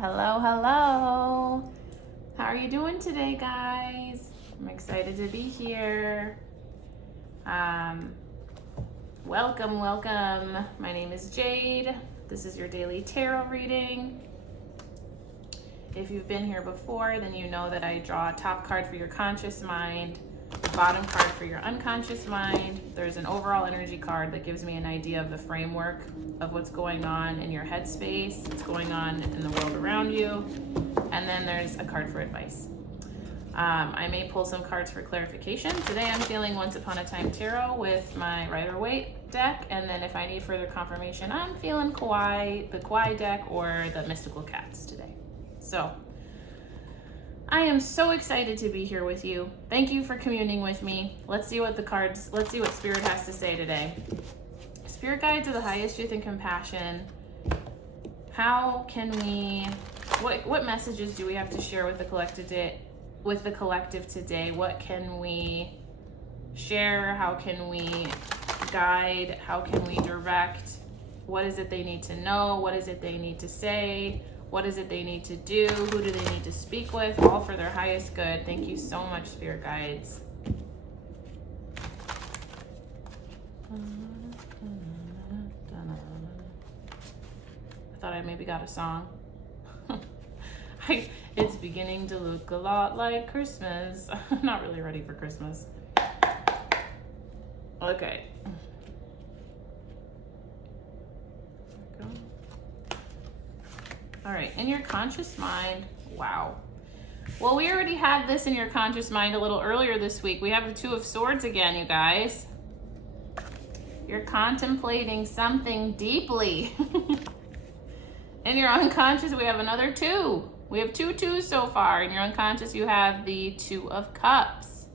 Hello, hello. How are you doing today, guys? I'm excited to be here. Welcome. My name is Jade. This is your daily tarot reading. If you've been here before, then you know that I draw a top card for your conscious mind, the bottom card for your unconscious mind. There's an overall energy card that gives me an idea of the framework of what's going on in your headspace, what's going on in the world around you, and then there's a card for advice. I may pull some cards for clarification. Today I'm feeling Once Upon a Time Tarot with my Rider-Waite deck, and then if I need further confirmation, I'm feeling the Kauai deck or the Mystical Cats today. So I am so excited to be here with you. Thank you for communing with me. Let's see what Spirit has to say today. Spirit guides of the highest truth and compassion. How can we, what messages do we have to share with the collective today? What can we share? How can we guide? How can we direct? What is it they need to know? What is it they need to say? What is it they need to do? Who do they need to speak with? All for their highest good. Thank you so much, Spirit Guides. I thought I maybe got a song. It's beginning to look a lot like Christmas. I'm not really ready for Christmas. Okay. All right, in your conscious mind, wow. Well, we already had this in your conscious mind a little earlier this week. We have the Two of Swords again, you guys. You're contemplating something deeply. In your unconscious, we have another two. We have two twos so far. In your unconscious, you have the Two of Cups.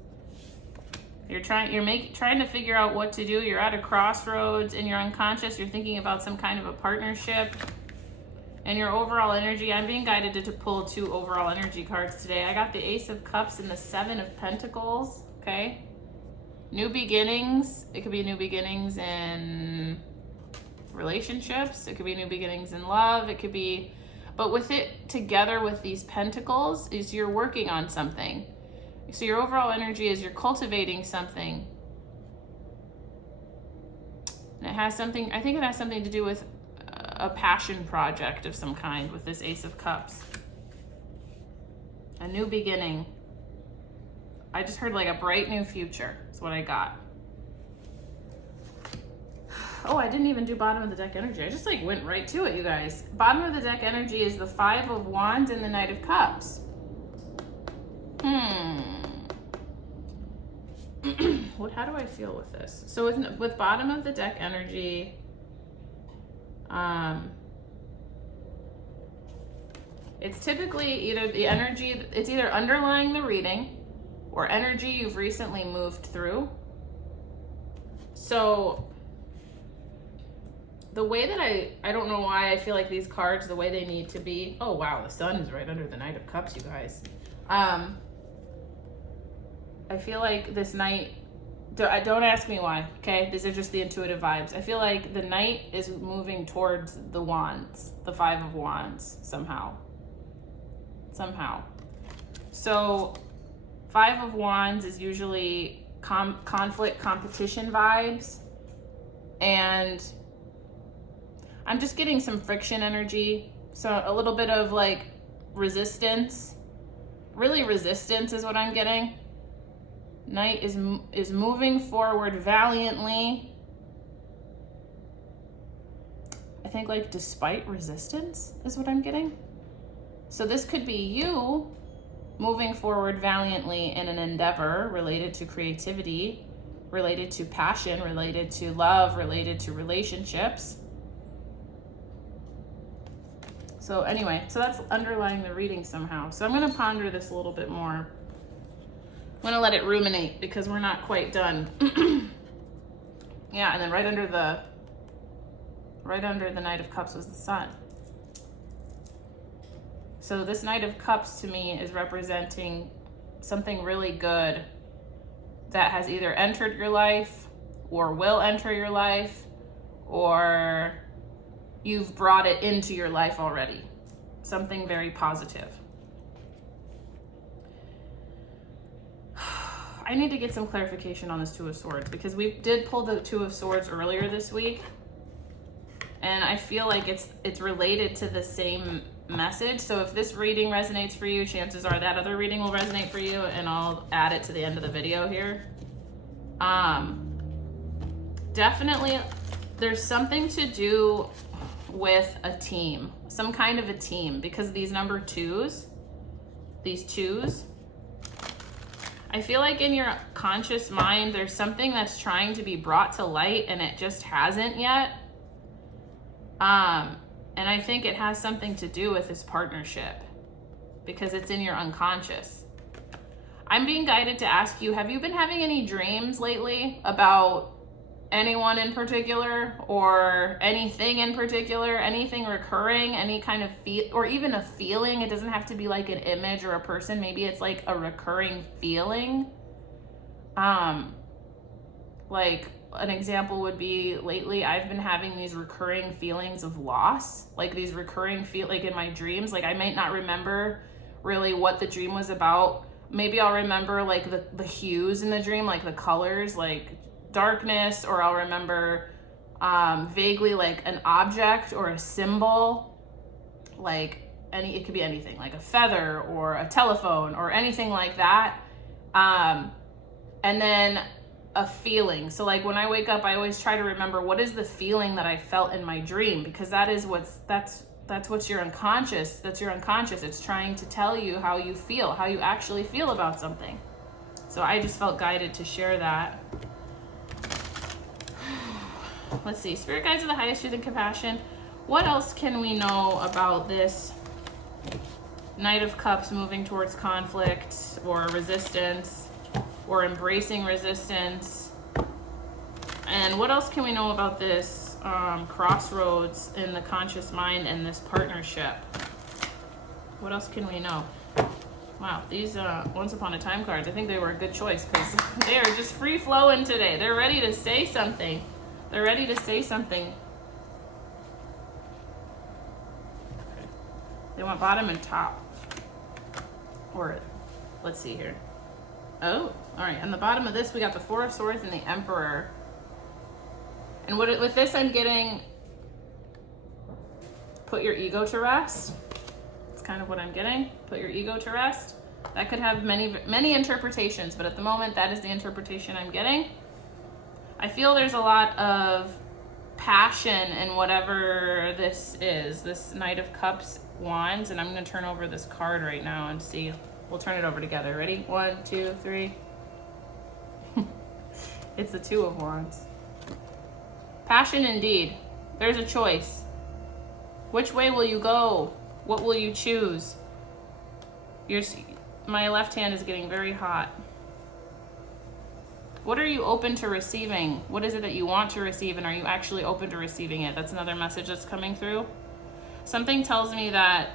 You're trying to figure out what to do. You're at a crossroads. In your unconscious, you're thinking about some kind of a partnership. And your overall energy, I'm being guided to pull two overall energy cards today. I got the Ace of Cups and the Seven of Pentacles, okay? New beginnings. It could be new beginnings in relationships. It could be new beginnings in love. It could be, but with it together with these pentacles is you're working on something. So your overall energy is you're cultivating something. And it has something, I think it has something to do with a passion project of some kind with this Ace of Cups. A new beginning. I just heard like a bright new future is what I got. Oh, I didn't even do bottom of the deck energy. I just like went right to it, you guys. Bottom of the deck energy is the Five of Wands and the Knight of Cups. How do I feel with this? So with bottom of the deck energy, it's typically either the energy, it's either underlying the reading or energy you've recently moved through. So the way that I don't know why I feel like these cards, the way they need to be, oh wow, the sun is right under the Knight of Cups, you guys. I feel like this Knight, don't ask me why, okay? These are just the intuitive vibes. I feel like the Knight is moving towards the Wands, the Five of Wands, somehow. So, Five of Wands is usually conflict, competition vibes. And I'm just getting some friction energy. So a little bit of like resistance. Really resistance is what I'm getting. Knight is moving forward valiantly. I think like despite resistance is what I'm getting. So this could be you moving forward valiantly in an endeavor related to creativity, related to passion, related to love, related to relationships. So anyway, so that's underlying the reading somehow. So I'm going to ponder this a little bit more. I'm going to let it ruminate because we're not quite done. Yeah, and then right under the Knight of Cups was the Sun. So this Knight of Cups to me is representing something really good that has either entered your life or will enter your life, or you've brought it into your life already. something very positive. I need to get some clarification on this Two of Swords, because we did pull the Two of Swords earlier this week, and I feel like it's related to the same message. So if this reading resonates for you, chances are that other reading will resonate for you, and I'll add it to the end of the video here. Definitely there's something to do with a team, some kind of a team, because these number twos, these twos, I feel like in your conscious mind, there's something that's trying to be brought to light and it just hasn't yet. And I think it has something to do with this partnership because it's in your unconscious. I'm being guided to ask you, have you been having any dreams lately about anyone in particular or anything in particular, anything recurring, any kind of or even a feeling? It doesn't have to be like an image or a person. Maybe it's like a recurring feeling. Like an example would be lately I've been having these recurring feelings of loss, like these recurring like in my dreams. Like I might not remember really what the dream was about. Maybe I'll remember like the hues in the dream, like the colors, like darkness, or I'll remember vaguely like an object or a symbol, like it could be anything, like a feather or a telephone or anything like that. And then a feeling. So like when I wake up, I always try to remember what is the feeling that I felt in my dream, because that's what's your unconscious. That's your unconscious. It's trying to tell you how you feel, how you actually feel about something. So I just felt guided to share that. Let's see. Spirit guides of the highest truth and compassion. What else can we know about this Knight of Cups moving towards conflict or resistance or embracing resistance? And what else can we know about this crossroads in the conscious mind and this partnership? What else can we know? Wow, these Once Upon a Time cards, I think they were a good choice because they are just free flowing today. They're ready to say something. They're ready to say something. Okay. They want bottom and top. Or, let's see here. Oh, all right. On the bottom of this, we got the Four of Swords and the Emperor. And with this, I'm getting put your ego to rest. That's kind of what I'm getting. Put your ego to rest. That could have many interpretations, but at the moment, that is the interpretation I'm getting. I feel there's a lot of passion in whatever this is, this Knight of Cups wands, and I'm going to turn over this card right now and see. We'll turn it over together. Ready? 1, 2, 3. It's the Two of Wands. Passion indeed. There's a choice. Which way will you go? What will you choose? My left hand is getting very hot. What are you open to receiving? What is it that you want to receive, and are you actually open to receiving it? That's another message that's coming through. Something tells me that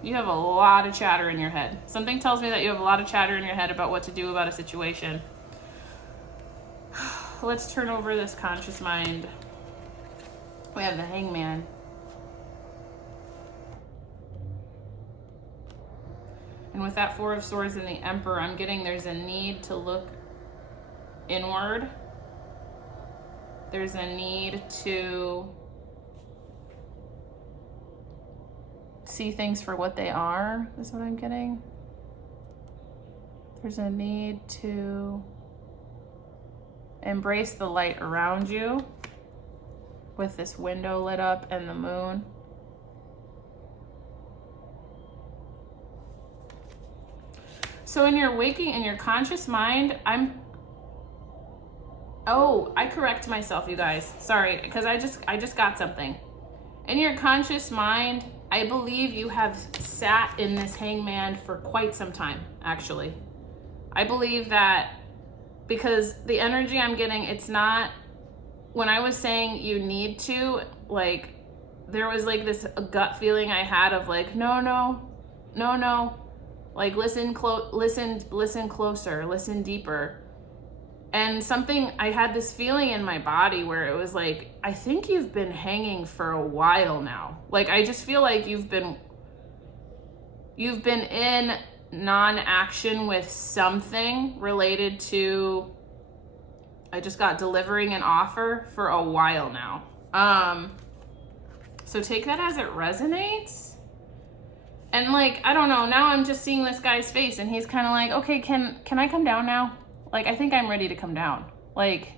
you have a lot of chatter in your head. Something tells me that you have a lot of chatter in your head about what to do about a situation. Let's turn over this conscious mind. We have the Hangman. And with that Four of Swords and the Emperor, I'm getting there's a need to look inward. There's a need to see things for what they are, is what I'm getting. There's a need to embrace the light around you with this window lit up and the moon. So in your conscious mind, I correct myself, you guys. Sorry, because I just got something. In your conscious mind, I believe you have sat in this Hangman for quite some time, actually. I believe that because the energy I'm getting, it's not, when I was saying you need to, like, there was like this gut feeling I had of like, no. Like listen closer, listen deeper. And I had this feeling in my body where it was like, I think you've been hanging for a while now. Like, I just feel like you've been in non-action with something related to, I just got delivering an offer for a while now. So take that as it resonates. And like, I don't know, now I'm just seeing this guy's face and he's kind of like, okay, can I come down now? Like, I think I'm ready to come down. Like,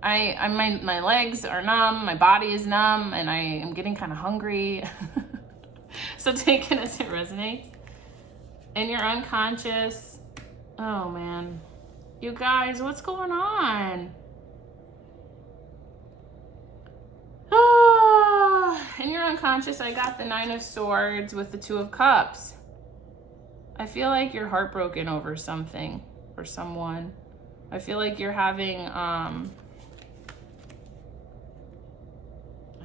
my legs are numb, my body is numb, and I am getting kind of hungry. So take it as it resonates. And you're unconscious. Oh man. You guys, what's going on? And you're unconscious. I got the 9 of Swords with the 2 of Cups. I feel like you're heartbroken over something or someone. I feel like you're having, I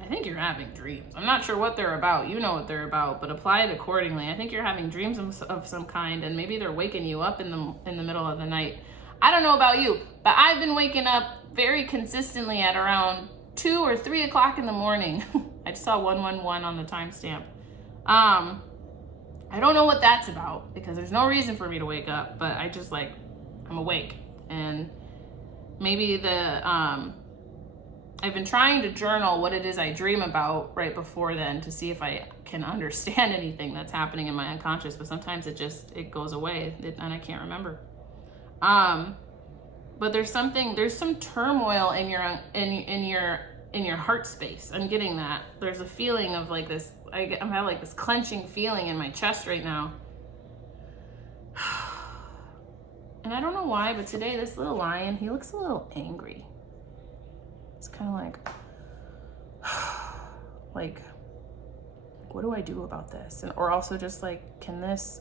think you're having dreams. I'm not sure what they're about. You know what they're about, but apply it accordingly. I think you're having dreams of some kind, and maybe they're waking you up in the middle of the night. I don't know about you, but I've been waking up very consistently at around 2 or 3 o'clock in the morning. I just saw 111 on the timestamp. I don't know what that's about because there's no reason for me to wake up, but I just like, I'm awake. And maybe I've been trying to journal what it is I dream about right before then to see if I can understand anything that's happening in my unconscious, but sometimes it goes away and I can't remember. But there's some turmoil in your heart space. I'm getting that. There's a feeling of like this, I'm having like this clenching feeling in my chest right now. And I don't know why, but today this little lion, he looks a little angry. It's kind of like, what do I do about this? Or also just like, can these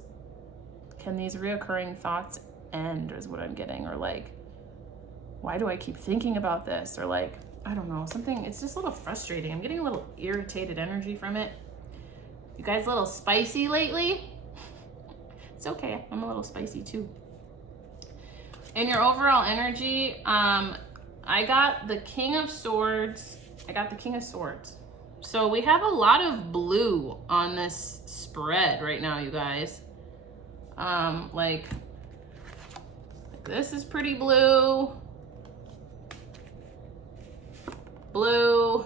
reoccurring thoughts end is what I'm getting? Or like, why do I keep thinking about this? Or like, I don't know, something, it's just a little frustrating. I'm getting a little irritated energy from it. You guys a little spicy lately? It's okay, I'm a little spicy too. In your overall energy, I got the King of Swords. So we have a lot of blue on this spread right now, you guys. Like this is pretty blue. Blue.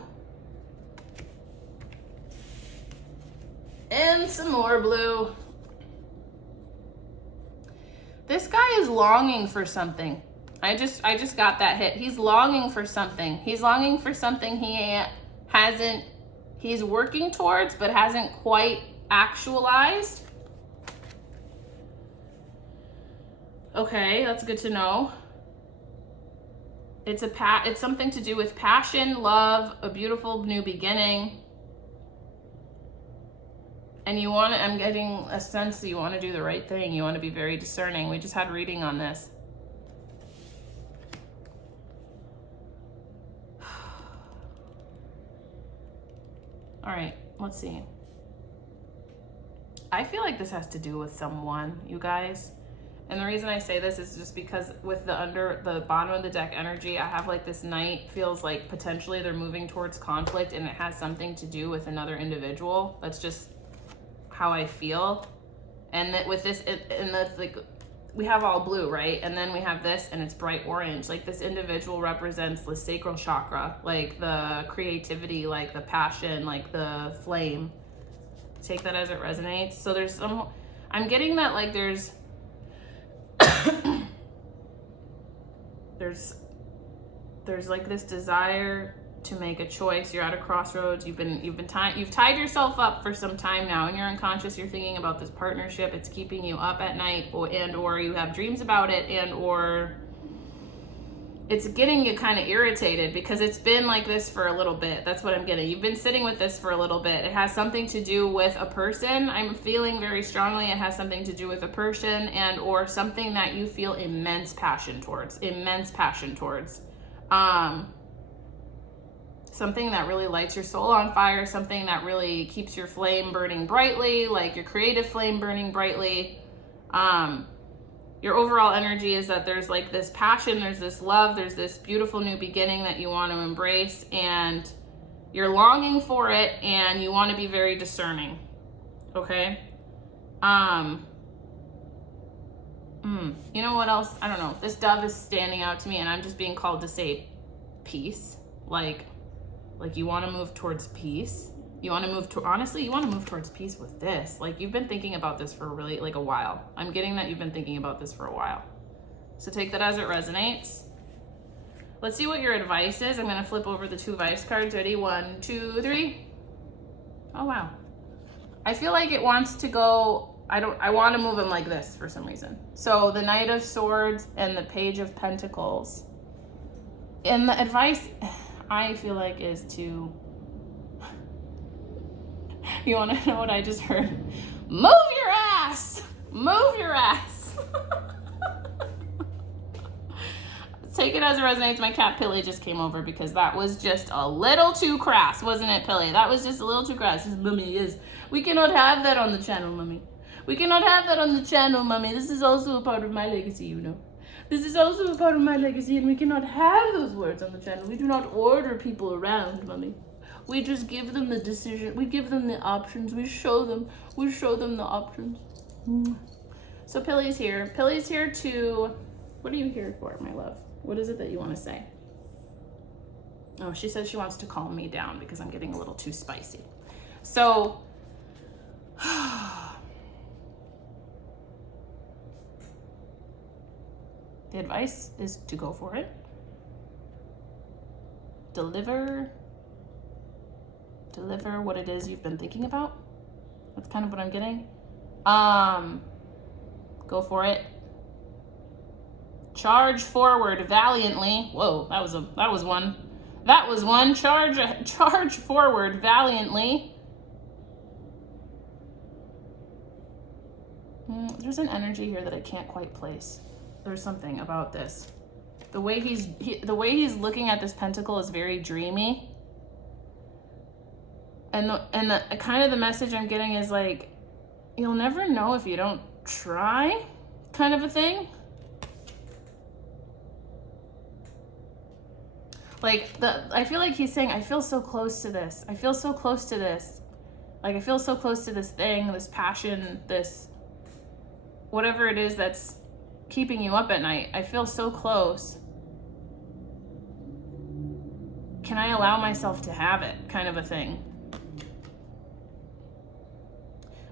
And some more blue. This guy is longing for something. I just got that hit. He's longing for something. He's longing for something he's working towards, but hasn't quite actualized. Okay, that's good to know. It's something to do with passion, love, a beautiful new beginning. And I'm getting a sense that you want to do the right thing. You want to be very discerning. We just had a reading on this. All right, let's see. I feel like this has to do with someone, you guys. And the reason I say this is just because with the bottom of the deck energy, I have like this knight feels like potentially they're moving towards conflict and it has something to do with another individual. That's just how I feel. And that with this, like we have all blue, right? And then we have this and it's bright orange. Like this individual represents the sacral chakra, like the creativity, like the passion, like the flame. Take that as it resonates. So I'm getting that like there's like this desire to make a choice. You're at a crossroads. You've tied yourself up for some time now. In your unconscious, you're thinking about this partnership. It's keeping you up at night, or you have dreams about it, or it's getting you kind of irritated because it's been like this for a little bit. That's what I'm getting. You've been sitting with this for a little bit. It has something to do with a person. I'm feeling very strongly it has something to do with a person and or something that you feel immense passion towards. Something that really lights your soul on fire, something that really keeps your flame burning brightly, like your creative flame burning brightly. your overall energy is that there's like this passion, there's this love, there's this beautiful new beginning that you want to embrace, and you're longing for it, and you want to be very discerning. Okay? You know what else? I don't know. This dove is standing out to me, and I'm just being called to say peace. Like you want to move towards peace. You want to move to, honestly, you want to move towards peace with this. Like, you've been thinking about this for really like a while. I'm getting that you've been thinking about this for a while. So take that as it resonates. Let's see what your advice is. I'm going to flip over the 2 advice cards. Ready? 1, 2, 3. Oh, wow. I feel like it wants to go, I want to move them like this for some reason. So the Knight of Swords and the Page of Pentacles. And the advice, I feel like, is to, you want to know what I just heard? Move your ass! Move your ass! Take it as it resonates. My cat Pilly just came over because that was just a little too crass, wasn't it, Pilly? That was just a little too crass. Mummy, is we cannot have that on the channel, Mummy. We cannot have that on the channel, Mummy. This is also a part of my legacy, you know. This is also a part of my legacy, and we cannot have those words on the channel. We do not order people around, Mummy. We just give them the decision. We give them the options. We show them the options. So Pilly's here. Pilly's here to, what are you here for, my love? What is it that you want to say? Oh, she says she wants to calm me down because I'm getting a little too spicy. So, the advice is to go for it. Deliver what it is you've been thinking about. That's kind of what I'm getting. Go for it. Charge forward valiantly. Whoa, that was one. That was one. Charge forward valiantly. There's an energy here that I can't quite place. There's something about this. The way he's looking at this pentacle is very dreamy. And the kind of the message I'm getting is like, you'll never know if you don't try, kind of a thing. Like, I feel like he's saying, I feel so close to this. I feel so close to this. Like, I feel so close to this thing, this passion, this, whatever it is that's keeping you up at night. I feel so close. Can I allow myself to have it, kind of a thing.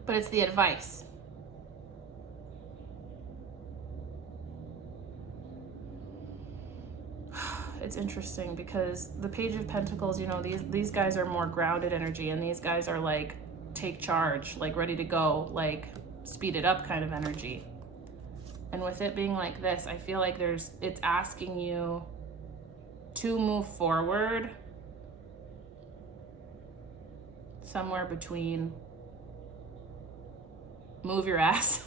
But it's the advice. It's interesting because the Page of Pentacles, you know, these guys are more grounded energy, and these guys are like take charge, like ready to go, like speed it up kind of energy. And with it being like this, I feel like it's asking you to move forward somewhere between move your ass,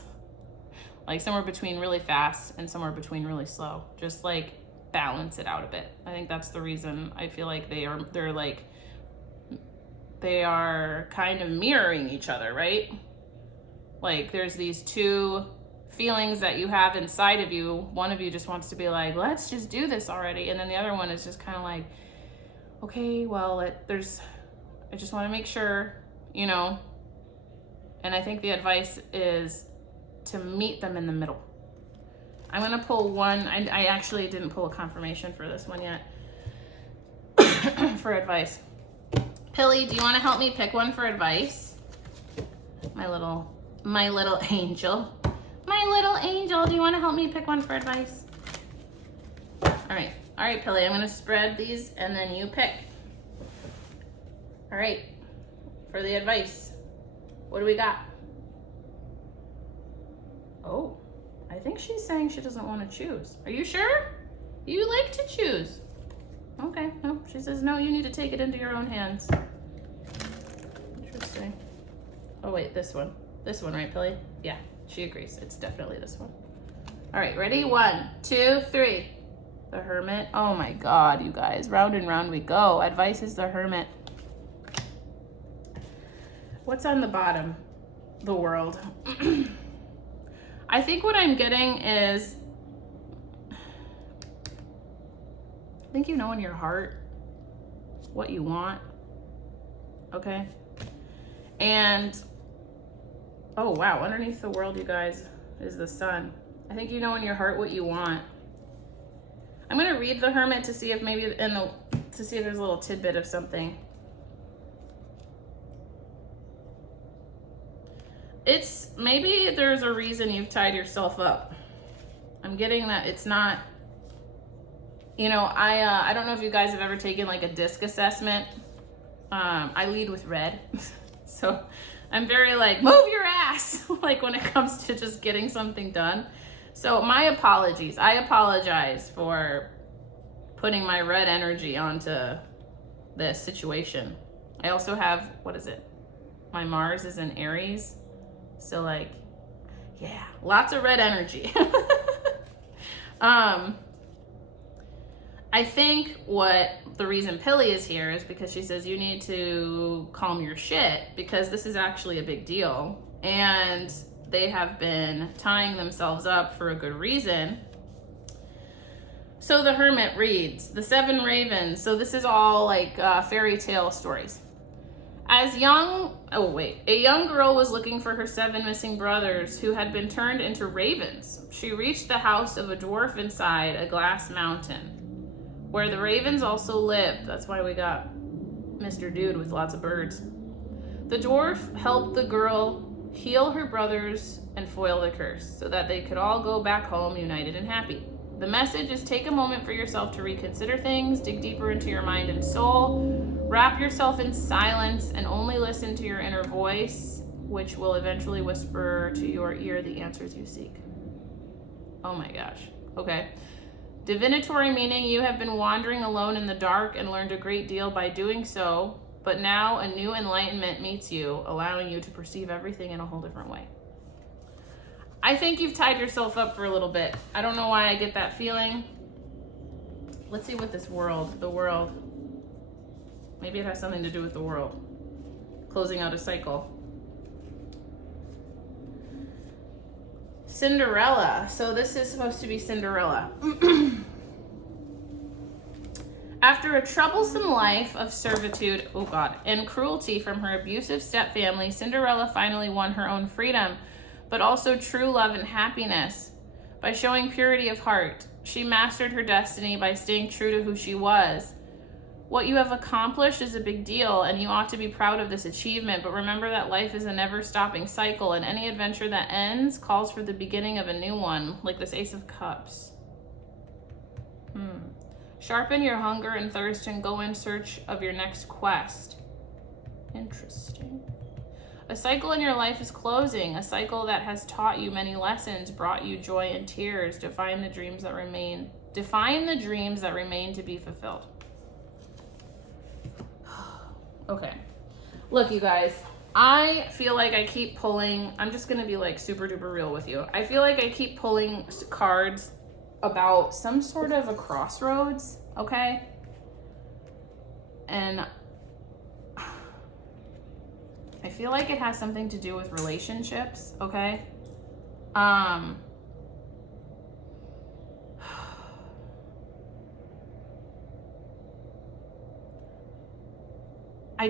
like somewhere between really fast and somewhere between really slow. Just like balance it out a bit. I think that's the reason I feel like they are kind of mirroring each other, right? Like there's these two feelings that you have inside of you. One of you just wants to be like, let's just do this already. And then the other one is just kind of like, okay, well, I just want to make sure, you know. And I think the advice is to meet them in the middle. I'm going to pull one. I actually didn't pull a confirmation for this one yet for advice. Pilly, do you want to help me pick one for advice? My little angel. My little angel, do you want to help me pick one for advice? All right, Pilly, I'm going to spread these and then you pick. All right, for the advice, what do we got? Oh, I think she's saying she doesn't want to choose. Are you sure? You like to choose. Okay, no, she says, no, you need to take it into your own hands. Interesting. Oh, wait, this one. This one, right, Pilly? Yeah, she agrees. It's definitely this one. All right, ready? 1, 2, 3. The Hermit. Oh my God, you guys. Round and round we go. Advice is the Hermit. What's on the bottom? The World. I think what I'm getting is, I think you know in your heart what you want, okay? And, oh wow, underneath the world, you guys, is the sun. I think you know in your heart what you want. I'm gonna read the Hermit to see if maybe to see if there's a little tidbit of something. It's, maybe there's a reason you've tied yourself up. I'm getting that it's not, you know, I don't know if you guys have ever taken like a DISC assessment. I lead with red. So I'm very like, move your ass, like when it comes to just getting something done. So my apologies. I apologize for putting my red energy onto this situation. I also have, what is it? My Mars is in Aries. So like, yeah, lots of red energy. I think what the reason Pilly is here is because she says you need to calm your shit because this is actually a big deal. And they have been tying themselves up for a good reason. So the Hermit reads, the 7 ravens. So this is all like fairy tale stories. A young girl was looking for her 7 missing brothers who had been turned into ravens. She reached the house of a dwarf inside a glass mountain, where the ravens also lived. That's why we got Mr. Dude with lots of birds. The dwarf helped the girl heal her brothers and foil the curse so that they could all go back home united and happy. The message is take a moment for yourself to reconsider things, dig deeper into your mind and soul, wrap yourself in silence, and only listen to your inner voice, which will eventually whisper to your ear the answers you seek. Oh my gosh. Okay. Divinatory meaning you have been wandering alone in the dark and learned a great deal by doing so, but now a new enlightenment meets you, allowing you to perceive everything in a whole different way. I think you've tied yourself up for a little bit. I don't know why I get that feeling. Let's see what the world, maybe it has something to do with the world. Closing out a cycle. Cinderella. So this is supposed to be Cinderella. After a troublesome life of servitude, and cruelty from her abusive stepfamily, Cinderella finally won her own freedom, but also true love and happiness. By showing purity of heart, she mastered her destiny by staying true to who she was. What you have accomplished is a big deal, and you ought to be proud of this achievement, but remember that life is a never-stopping cycle, and any adventure that ends calls for the beginning of a new one, like this Ace of Cups. Sharpen your hunger and thirst and go in search of your next quest. Interesting. A cycle in your life is closing, a cycle that has taught you many lessons, brought you joy and tears. Define the dreams that remain to be fulfilled. Okay. Look, you guys, I feel like I keep pulling, I'm just going to be like super duper real with you. I feel like I keep pulling cards about some sort of a crossroads, okay? And I feel like it has something to do with relationships, okay? I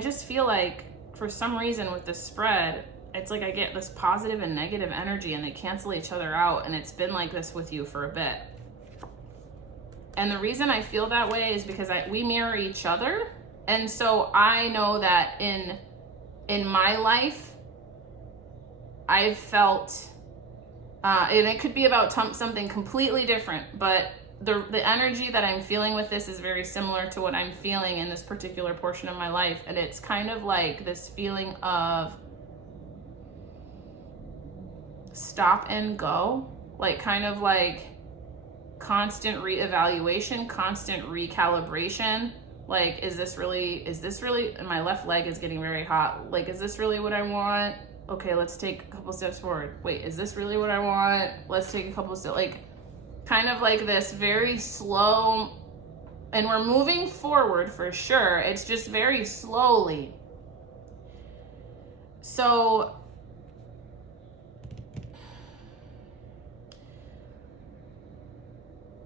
just feel like for some reason with this spread, it's like I get this positive and negative energy and they cancel each other out, and it's been like this with you for a bit. And the reason I feel that way is because we mirror each other. And so I know that in my life, I've felt, and it could be about something completely different, but the energy that I'm feeling with this is very similar to what I'm feeling in this particular portion of my life. And it's kind of like this feeling of stop and go, like kind of like constant reevaluation, constant recalibration. Like, is this really, and my left leg is getting very hot. Like, is this really what I want? Okay, let's take a couple steps forward. Wait, is this really what I want? Let's take a couple steps, like, kind of like this very slow, and we're moving forward for sure. It's just very slowly. So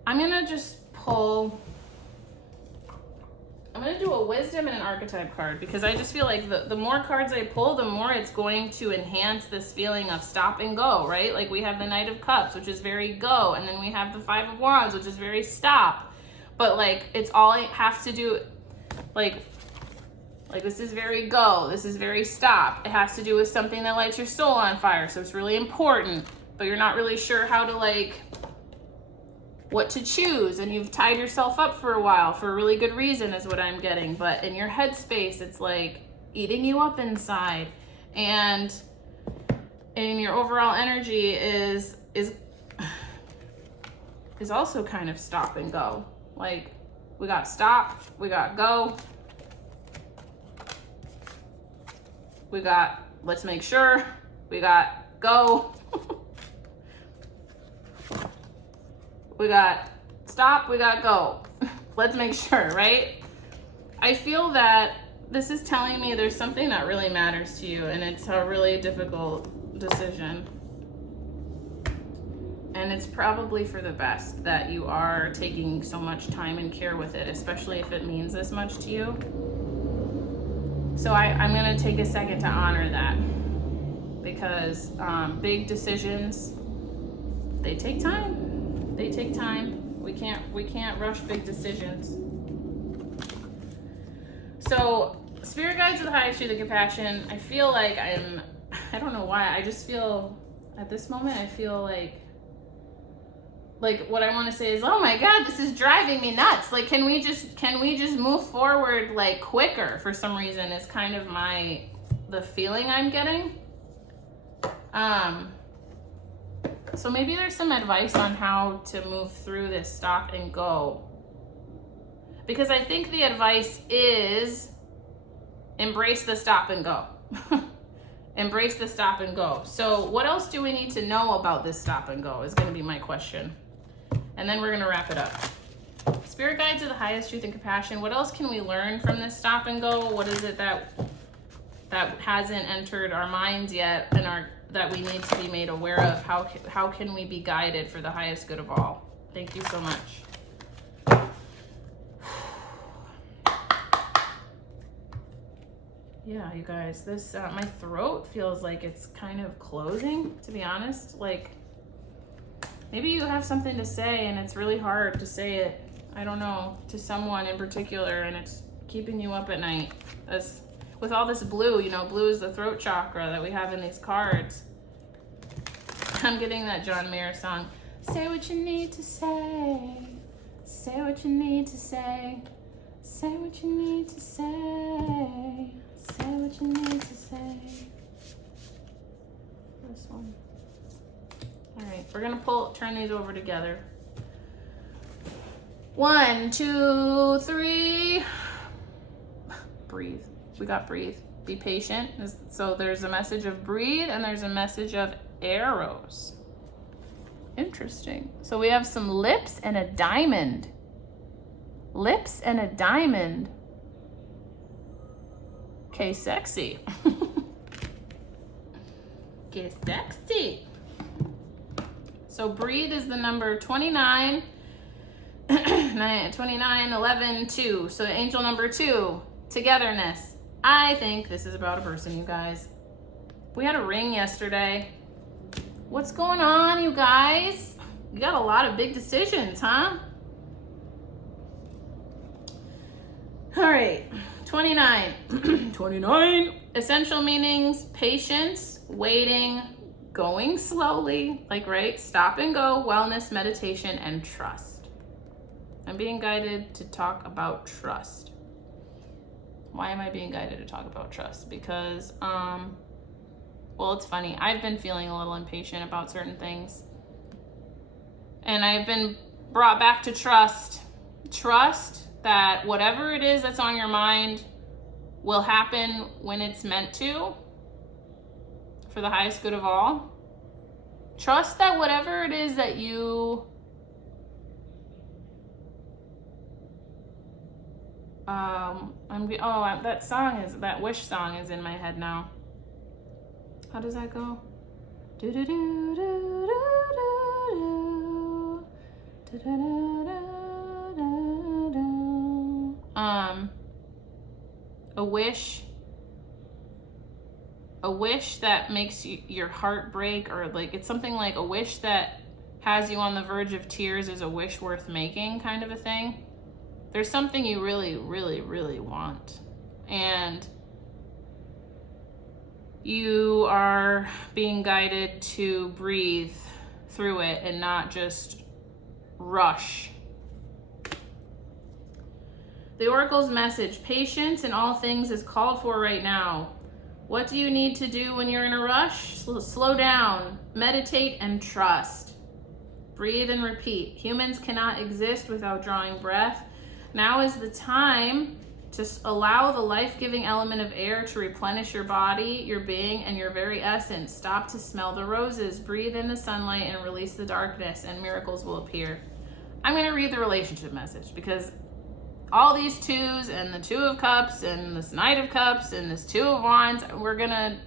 I'm gonna just pull, I'm gonna do a wisdom and an archetype card, because I just feel like the more cards I pull, the more it's going to enhance this feeling of stop and go, right? Like we have the Knight of Cups, which is very go, and then we have the Five of Wands, which is very stop. But like it's all I have to do, like this is very go, this is very stop. It has to do with something that lights your soul on fire, so it's really important, but you're not really sure how to like what to choose, and you've tied yourself up for a while for a really good reason is what I'm getting. But in your headspace, it's like eating you up inside, and in your overall energy is also kind of stop and go. Like we got stop, we got go, we got let's make sure, we got go. We got stop, we got go. Let's make sure, right? I feel that this is telling me there's something that really matters to you, and it's a really difficult decision. And it's probably for the best that you are taking so much time and care with it, especially if it means this much to you. So I'm gonna take a second to honor that, because big decisions, they take time. They take time. We can't rush big decisions. So spirit guides of the highest truth and compassion. I feel like I don't know why. I just feel at this moment, I feel like what I want to say is, oh my God, this is driving me nuts. Like, can we just move forward like quicker for some reason is kind of the feeling I'm getting. So maybe there's some advice on how to move through this stop and go. Because I think the advice is embrace the stop and go. Embrace the stop and go. So what else do we need to know about this stop and go is going to be my question. And then we're going to wrap it up. Spirit guides of the highest truth and compassion. What else can we learn from this stop and go? What is it that hasn't entered our minds yet and that we need to be made aware of? How can we be guided for the highest good of all? Thank you so much. Yeah, you guys, this my throat feels like it's kind of closing, to be honest. Like maybe you have something to say and it's really hard to say it, I don't know, to someone in particular, and it's keeping you up at night. With all this blue, blue is the throat chakra that we have in these cards. I'm getting that John Mayer song. Say what you need to say. Say what you need to say. Say what you need to say. Say what you need to say. This one. All right, we're gonna turn these over together. 1, 2, 3. Breathe. We got breathe. Be patient. So there's a message of breathe and there's a message of arrows. Interesting. So we have some lips and a diamond. Lips and a diamond. Okay, sexy. Okay, sexy. So breathe is the number 29. 29, 11, 2. So angel number 2, togetherness. I think this is about a person, you guys. We had a ring yesterday. What's going on, you guys? You got a lot of big decisions, huh? All right, 29. 29. Essential meanings: patience, waiting, going slowly, right? Stop and go, wellness, meditation, and trust. I'm being guided to talk about trust. Why am I being guided to talk about trust? Because, well, it's funny. I've been feeling a little impatient about certain things. And I've been brought back to trust. Trust that whatever it is that's on your mind will happen when it's meant to, for the highest good of all. Trust that whatever it is that you that wish song is in my head now. How does that go? Do do do do do do A wish that makes your heart break, or like it's something like a wish that has you on the verge of tears is a wish worth making, kind of a thing. There's something you really, really, really want, and you are being guided to breathe through it and not just rush. The Oracle's message: patience in all things is called for right now. What do you need to do when you're in a rush? Slow down, meditate, and trust. Breathe and repeat. Humans cannot exist without drawing breath. Now is the time to allow the life-giving element of air to replenish your body, your being, and your very essence. Stop to smell the roses. Breathe in the sunlight and release the darkness, and miracles will appear. I'm going to read the relationship message because all these twos and the Two of Cups and this Knight of Cups and this Two of Wands,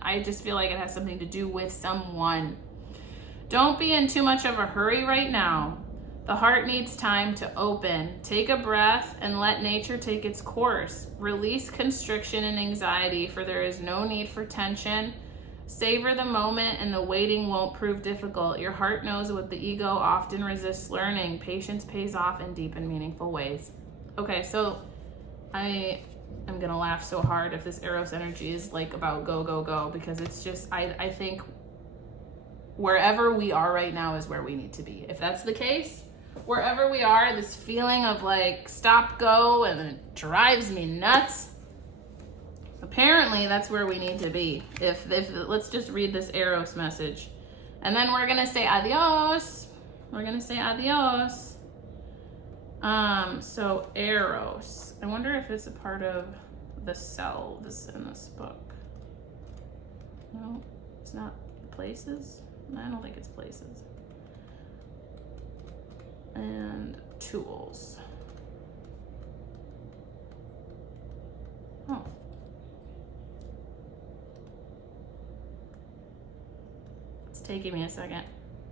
I just feel like it has something to do with someone. Don't be in too much of a hurry right now. The heart needs time to open. Take a breath and let nature take its course. Release constriction and anxiety, for there is no need for tension. Savor the moment, and the waiting won't prove difficult. Your heart knows what the ego often resists learning. Patience pays off in deep and meaningful ways. Okay, so I am gonna laugh so hard if this Eros energy is like about go, go, go, because it's just, I think wherever we are right now is where we need to be. If that's the case, wherever we are, this feeling of like stop, go, and it drives me nuts. Apparently that's where we need to be. If let's just read this Eros message. And then we're gonna say adios. We're gonna say adios. So Eros. I wonder if it's a part of the selves in this book. No, it's not. Places? I don't think it's places. And tools. Oh. It's taking me a second.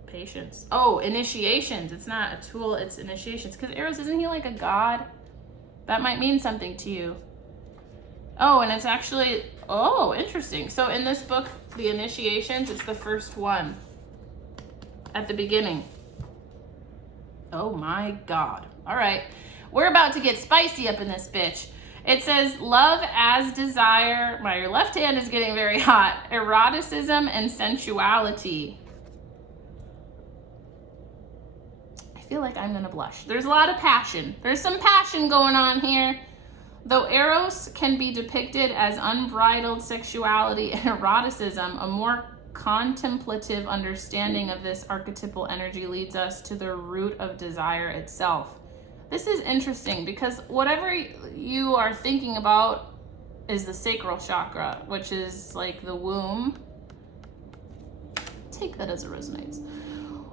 Patience. Oh, initiations. It's not a tool, it's initiations. Because Eros, isn't he like a god? That might mean something to you. Oh, and it's actually, oh, interesting. So in this book, the initiations, it's the first one at the beginning. Oh my God. All right. We're about to get spicy up in this bitch. It says, love as desire. My left hand is getting very hot. Eroticism and sensuality. I feel like I'm gonna blush. There's a lot of passion. There's some passion going on here. Though Eros can be depicted as unbridled sexuality and eroticism, a more contemplative understanding of this archetypal energy leads us to the root of desire itself. This is interesting because whatever you are thinking about is the sacral chakra, which is like the womb. Take that as it resonates.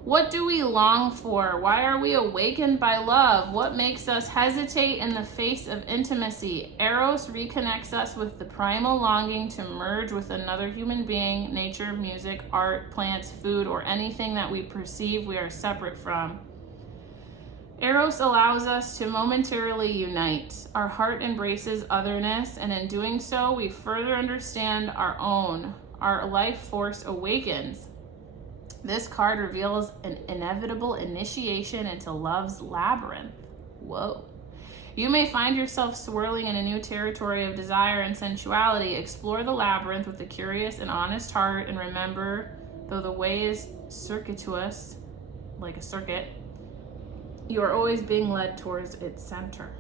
What do we long for? Why are we awakened by love? What makes us hesitate in the face of intimacy? Eros reconnects us with the primal longing to merge with another human being, nature, music, art, plants, food, or anything that we perceive we are separate from. Eros allows us to momentarily unite. Our heart embraces otherness, and in doing so, we further understand our own. Our life force awakens. This card reveals an inevitable initiation into love's labyrinth. Whoa. You may find yourself swirling in a new territory of desire and sensuality. Explore the labyrinth with a curious and honest heart, and remember, though the way is circuitous, like a circuit, you are always being led towards its center.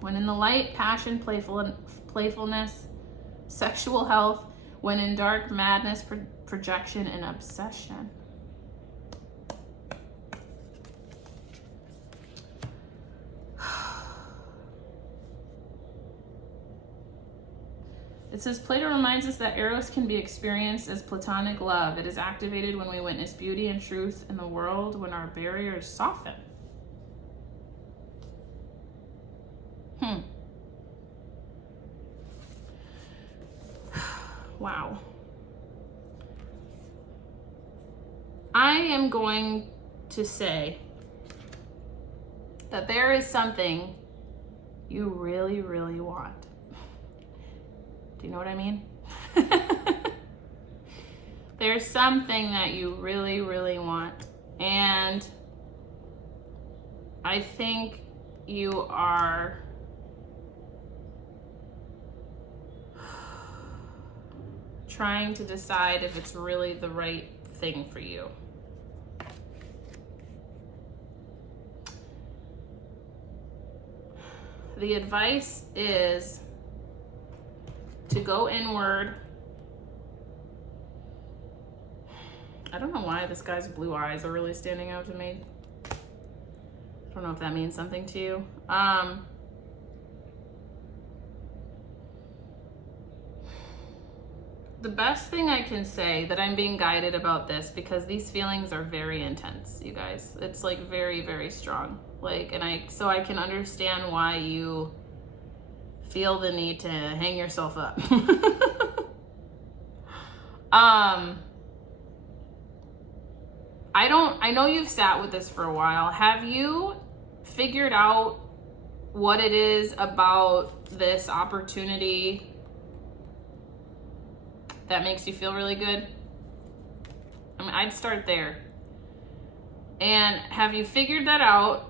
When in the light, passion, playfulness, sexual health. When in dark, madness, projection, and obsession. It says, Plato reminds us that Eros can be experienced as platonic love. It is activated when we witness beauty and truth in the world, when our barriers soften. Wow. I am going to say that there is something you really, really want. Do you know what I mean? There's something that you really, really want. And I think you are trying to decide if it's really the right thing for you. The advice is to go inward. I don't know why this guy's blue eyes are really standing out to me. I don't know if that means something to you. The best thing I can say that I'm being guided about this, because these feelings are very intense, you guys. It's like very, very strong. Like, so I can understand why you feel the need to hang yourself up. I know you've sat with this for a while. Have you figured out what it is about this opportunity that makes you feel really good? I mean, I'd start there. And have you figured that out?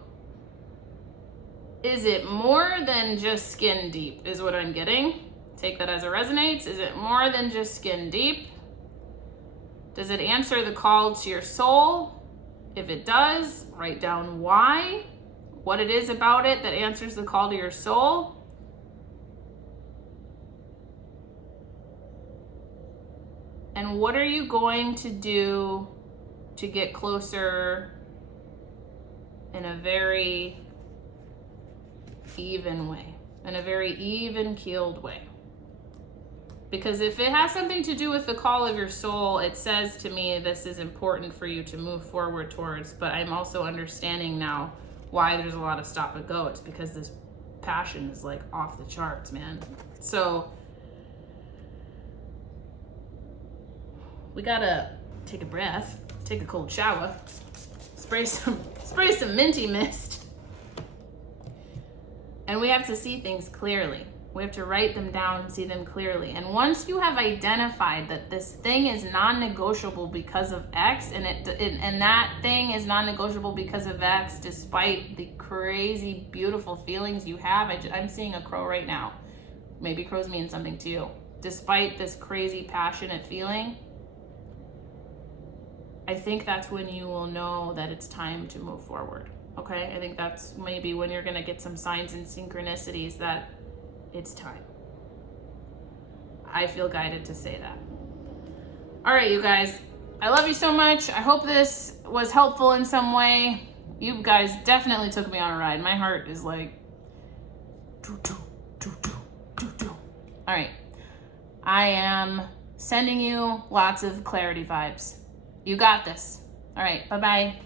Is it more than just skin deep, is what I'm getting. Take that as it resonates. Is it more than just skin deep? Does it answer the call to your soul? If it does, write down why, what it is about it that answers the call to your soul. And what are you going to do to get closer in a very even way, in a very even-keeled way? Because if it has something to do with the call of your soul, it says to me this is important for you to move forward towards. But I'm also understanding now why there's a lot of stop and go. It's because this passion is like off the charts, man. So we gotta take a breath, take a cold shower, spray some minty mist, and we have to see things clearly. We have to write them down and see them clearly. And once you have identified that this thing is non-negotiable because of X, and that thing is non-negotiable because of X, despite the crazy, beautiful feelings you have. I'm seeing a crow right now. Maybe crows mean something to you. Despite this crazy, passionate feeling, I think that's when you will know that it's time to move forward. Okay? I think that's maybe when you're gonna get some signs and synchronicities that it's time. I feel guided to say that. All right, you guys. I love you so much. I hope this was helpful in some way. You guys definitely took me on a ride. My heart is like... All right. I am sending you lots of clarity vibes. You got this. All right. Bye-bye.